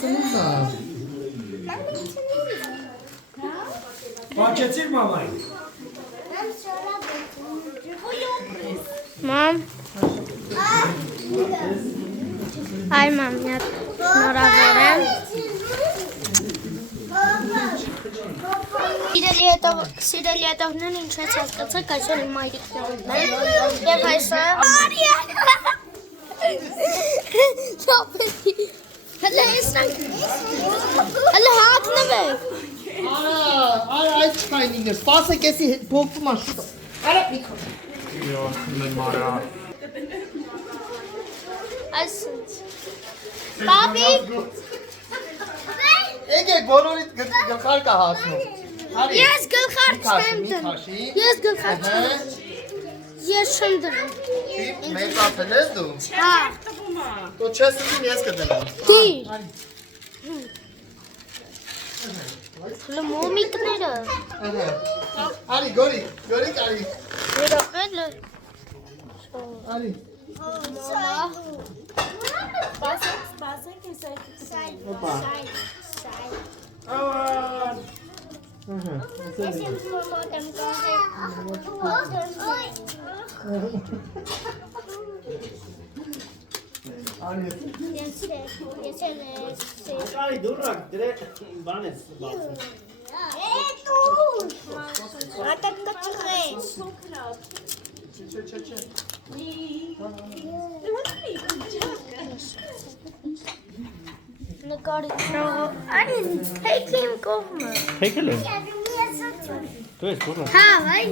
ծնունդն է։ Բաչեցիր մամային։ Մամ։ Այ մամ, միատ շնորհավոր եմ։ Սիրելի հետողներն ինչ ես հասկացեք, այսօր իմ մայրիկներն են, և այսօր հլը հեսնանք, հլը հակնվեք։ Արա, այդ չկային ինգր, սպասեք եսի բողվում աշուտ։ Արա, մի քոչ։ Յոս, մեն մարա։ Այսինչ, պապիկ, Եկեք բոլորիդ գլխար կա հասնում։ ես գլխար չեմ դրում, ես գլխար չեմ դրում, ես չեմ դրում։ Մեր կապել ես դու։ Հա, Դու չես դրում, ես կդնեմ։ դիր։ Հլը մոմիկները։ Արի, գորի, արի։ Երապելը։ Արի։ Սպասեք ես այդ Հոպա։ Ես իմ մոմոտ եմ Կարի դուրակ դրե բան ես բացում։ Ատակ կչղես։ Չէ։ Նկարի Արին, թեյքի իմ կողմը։ Թեքել է։ Դու ես բուրը։ Հա, վայ։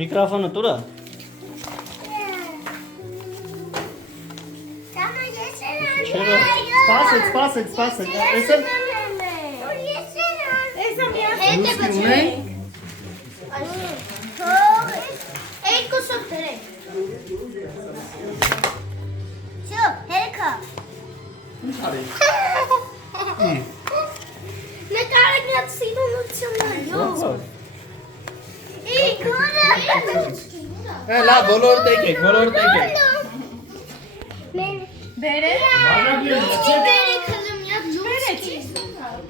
Միկրոֆոնը տուրա։ Սպասեք, այսել Հետը բջեք։ Այդ կուսով դրեք։ Շո, հերքա։ Ինչ արի։ Նկարեք միատ սիրունությունն է, յոս։ Էի, գորը։ Լա, բոլոր տեկեք։ Բերել։ Բերեք հլը միատ լուսքի։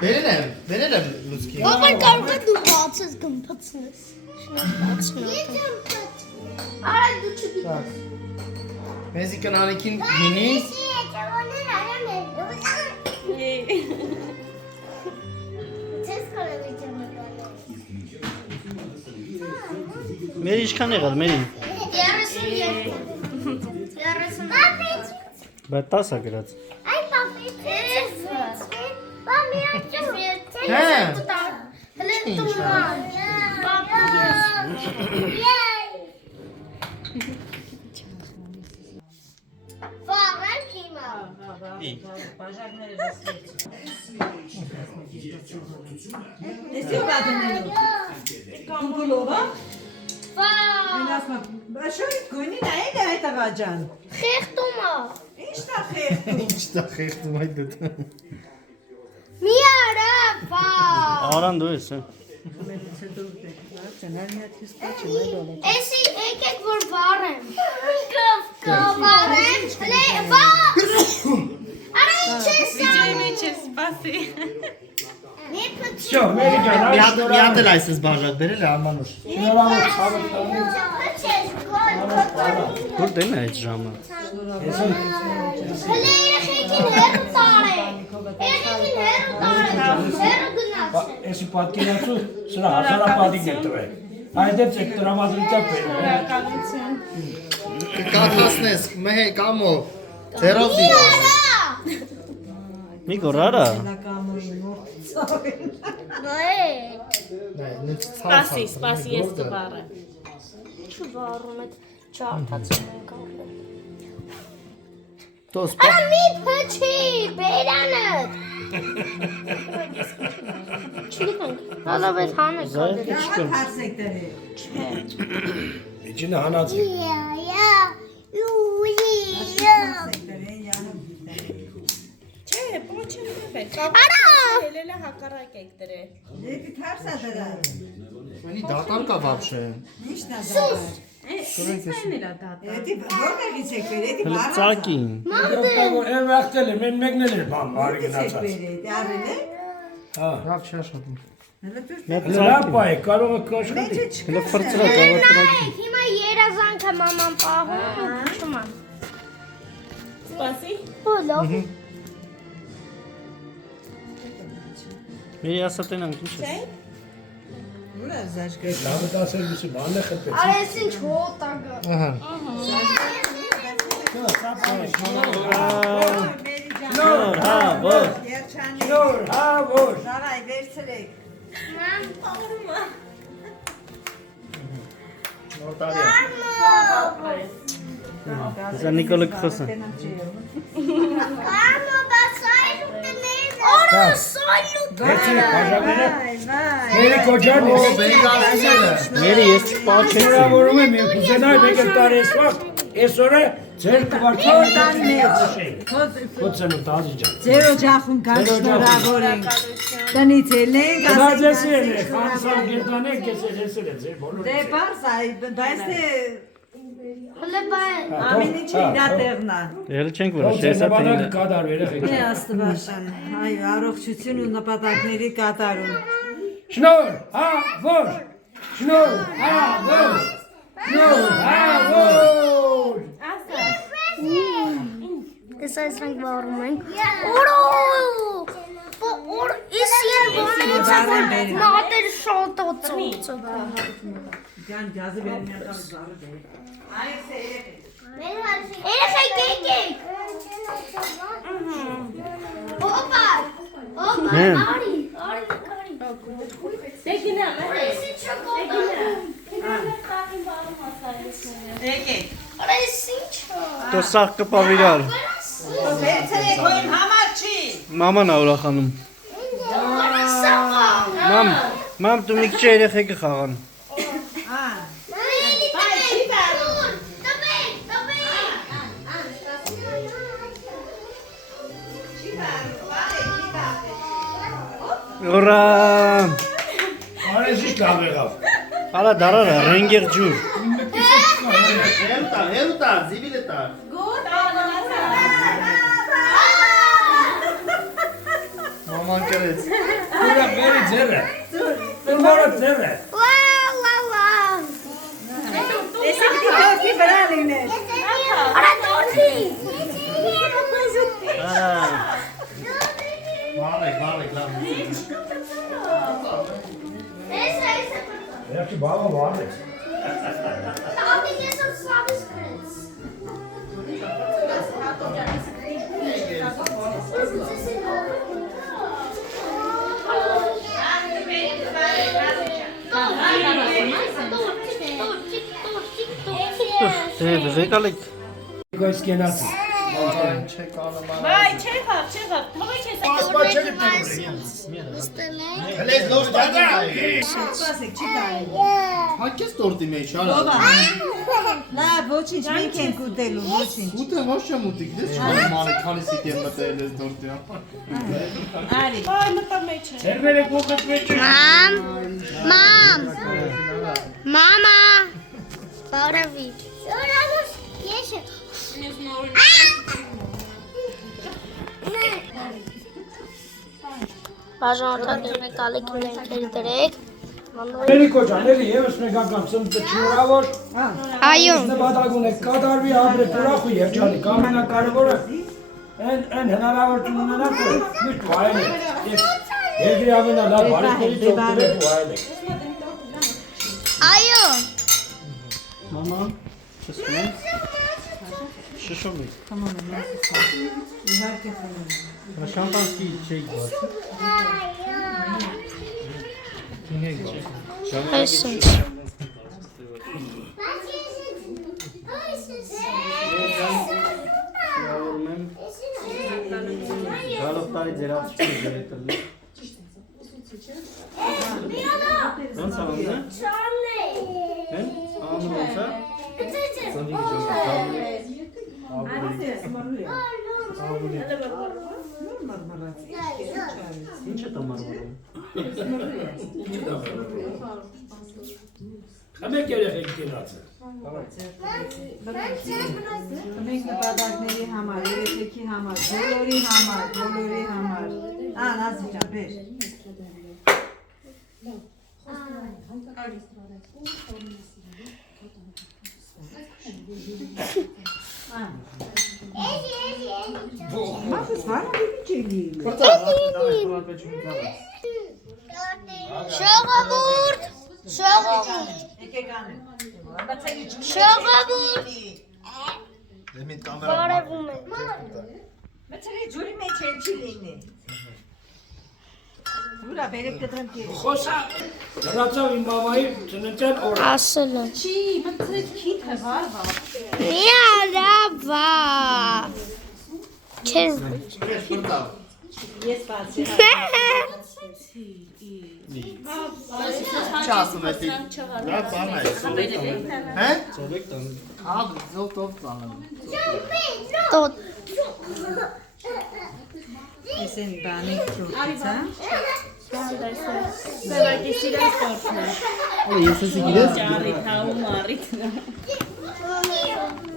Բերել եմ լուսքի։ Ովր կարող է դու բացես գմպացնես։ Շնորհ բացնող։ Արա դու չգիտես։ Մեզի կնանիքին գինի։ Մեր ինչքան եղալ, մերի։ 32։ Բայց 10 է գրած։ Այ պապի Էսի ո՞վ ադնել։ Կամբուլովա։ Բաշոյ գույնի նայել է այդ աղաջան։ Խեղտումա։ Ինչ տա խեղտում։ Ինչ դա խեղտում այդ դտ։ Մի արա, պա։ Արան դու ես։ Էսի եկեք որ վարեմ։ Վարեմ, հլե, վա։ Արա ինչ ես Ինչ ես սպասի։ Շո, մերի ջան, միատ էլ այսպես բաժակ բերել է Արմանուշ։ Որ դեն է այդ ժամը։ Հլե երեխեքին հեռու տարեք։ Երեխեքին հեռու տարեք։ Հեռու գնացեք։ Էսի պատկերացու սրա հազարապատիկ է տվել։ Այդպես եք տրամադրությամբ բերում։ Կկաթասնես, մեհե կամո, ձերով դիվա։ Մի գորարա։ Սպասի ես կբառը։ Ինչ վառում եք չարթացում ենք ապրել։ Տոս Արա մի փչի, բերանըտ։ Չգիտենք, հալավ էդ հանեք կադել։ Հարսեք դրել։ Իջինը հանածի։ Չէ, պոչ չեմ նվել։ Արա։ Հելելը հակառակ եք դրել։ Ունի դատան կա բաբշե։ Ինչ նա դա։ Սենելա դատա։ Էդի որտեղից եք բերել, էդի Հələ բարը։ ծակին։ Այն վաղտել է, մեն մեկնել էր բան, բարի Որտեղից եք գնացած։ բերել, էդի առել եք։ Հա։ Լավ չի աշխատում։ Հələ լապա է, կարող է կաշխատի։ Մեջը Հələ չկա։ ֆրծրա գավաթրակի։ Հիմա երազանքը մաման պահում ու փչում եմ։ Սպասի։ Բոլով։ Մի ասատեն անգամ չէ։ Ուրա զաշկել։ Լավը դասել միսի բան է խտվեց։ Արա ես ինչ հոտագա։ Ահա։ Նոր, հա, որ։ Երջանի։ Նոր, հա, որ։ Ժարայ, վերցրեք։ Մամ, պահում եմ։ Նոր տարի։ Զա Նիկոլը կխոսա։ Կարմո, բասայր ու տնեզ։ Արա, սայլ ու Վերցրեք բաժակները։ Վայ։ Մերի կոջան է։ Մերի ես չպաչեցի։ Շնորհավորում եմ եւ կուզենայի մեկ էլ տարեսվա այսօրը ձեր կվարտան մեջ։ Խոցենու տազի ջան։ Ձեր օջախում կան շնորհավոր ենք։ Տնից ելենք, Դարձեսի է, խանսան գետանեք, ես էլ ձեր բոլորը։ Դե բարձ այ, բայց թե Հլե բայ։ ամեն ինչը իրա տեղն է։ Էլ չենք վրա, Ոնց է շեսա նպատակ տինը։ կադար երեխեք։ Դե աստվածան, այո, առողջություն ու նպատակների կատարում։ Շնոր, հա, որ։ Շնոր, հա, որ։ Շնոր, հա, որ։ Ես այս ենք բարում ենք։ Օրո։ Օր իսիր բանից մատեր շոտոցը։ Ջան, ջազը բերում եմ կամ զարը դե։ Այց է երեխեք։ Երեխեք եկեք։ Օպա։ Օպա, արի, արի։ Դե գնա։ Այս ինչ կողմը։ Եկեք։ Այս ինչ։ Դու սաղ կպավիրար։ Վերցրեք, հոյն համար չի։ Մաման ա ուրախանում։ Մամ, դու մի քիչ երեխեքը խաղան։ Ուրա։ Արես ինչ լավ եղավ։ Արա դարարա, ռենգեր ջուր։ Հերուտա, զիվիլետա։ Մաման կրեց։ Ուրա մերի ձերը։ Մորը ձերը։ Էսի պիտի դորքի վրա լիներ։ Արա դորքի։ Արա։ Վարեք, լավ։ Վերջի բաղը վարդ է։ Վեկալեք։ Գոյս կենացի։ Չեք անում արա։ Բայ, չեղավ, թողեք ես։ Ասպա չեք տանում։ Հլես լոս տագա։ Սպասեք, չի կարելի։ Հակես տորտի մեջ, արա։ Լավ, ոչինչ, մենք ենք ուտելու, ոչինչ։ Ուտը ոչ չեմ ուտի, գիտես չեմ մանե քանիսի դեմ մտել ես տորտի։ Արի։ Այ մտա մեջ է։ Ձերները կողքդ մեջ է։ Մամ, մամա, բարավի։ Ես Բաժանորդակներ մեկ ալիքին ենք դրեք։ Մերի կոջան, էլի եւս մեկ անգամ ծնունդը շնորհավոր։ Այո։ Նպատակ ունեք կատարվի ապրեք ուրախ ու երջանիկ։ Ամենակարևորը այն հնարավորություն ունենաք որ միշտ վայելեք։ Երկրի ամենալավ բարեկերից օգտվեք ու վայելեք։ Այո։ Մաման, չսկում։ Շշոմ եք։ Իհարկե խմում։ Շամպանսկի չեք բաց։ Չենք բաց։ Այս ինչ։ Շնորհավորում եմ։ Գալով տարի ձեր աչքերը ձեր տրնի։ Ոնց անում է։ Հեն? Անում ոնց է։ Սանդի ջան, ինչ է տամարվում։ Խմեք երեխեք կենացը։ Մենք նպատակների համար, երեքի համար, բոլորի համար։ Նազի ջան, բեր։ Մամաս վարը դիջելի։ Շողովուրդ։ Եկեք անեմ։ Շողովուրդ։ Դեմին Բարևում եք։ Մցրի ջուրի մեջ էլ չի լինի։ Ուրա բերեք կտրեմ կեր։ Խոսա դրացավ իմ մամայի ծննդյան օրը։ Ասել եմ։ Չի, մտցրեց քիթը վարվա։ Մի արավա։ Չես։ Ես բացի։ Չասում ես։ Դա բան է։ Հե? Ծովեք տան։ Ահա զոհ ծանոթ։ Տոտ։ Ես են բանի կրուցա։ Սևակի սիրած կորցն է։ Ես էսի գիտես։ Ճարիտ, հաու մարիտ։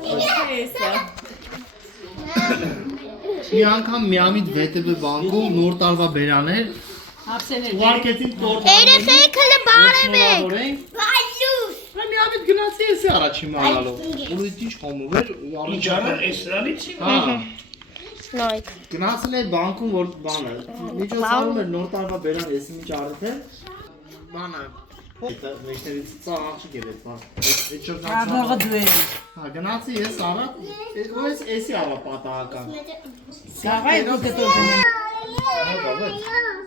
Ոսեսա։ Մի անգամ միամիտ VTB բանկում նոր տարվա բերաներ Հապսեներ։ ուղարկեցին տորտ։ Երեխեք հələ բարևեք։ Այլուս։ Միամիտ գնացի էսի առաջին մալալով։ Ու ինչ խոմով էր։ Ինչարը էսրանից Հա։ Նայք։ Գնացել է բանկում որ բանը։ Միջոցառում էր նոր տարվա բերան էսի միջ արդեն։ Բանը։ Դա մեջներից ծաղ չի գերեց բան։ Ադողը դու ես։ Հա գնացի ես արա։ Ես էսի արա պատահական։ Սաղայ դու կտոր դնեմ։ Հա բավարար։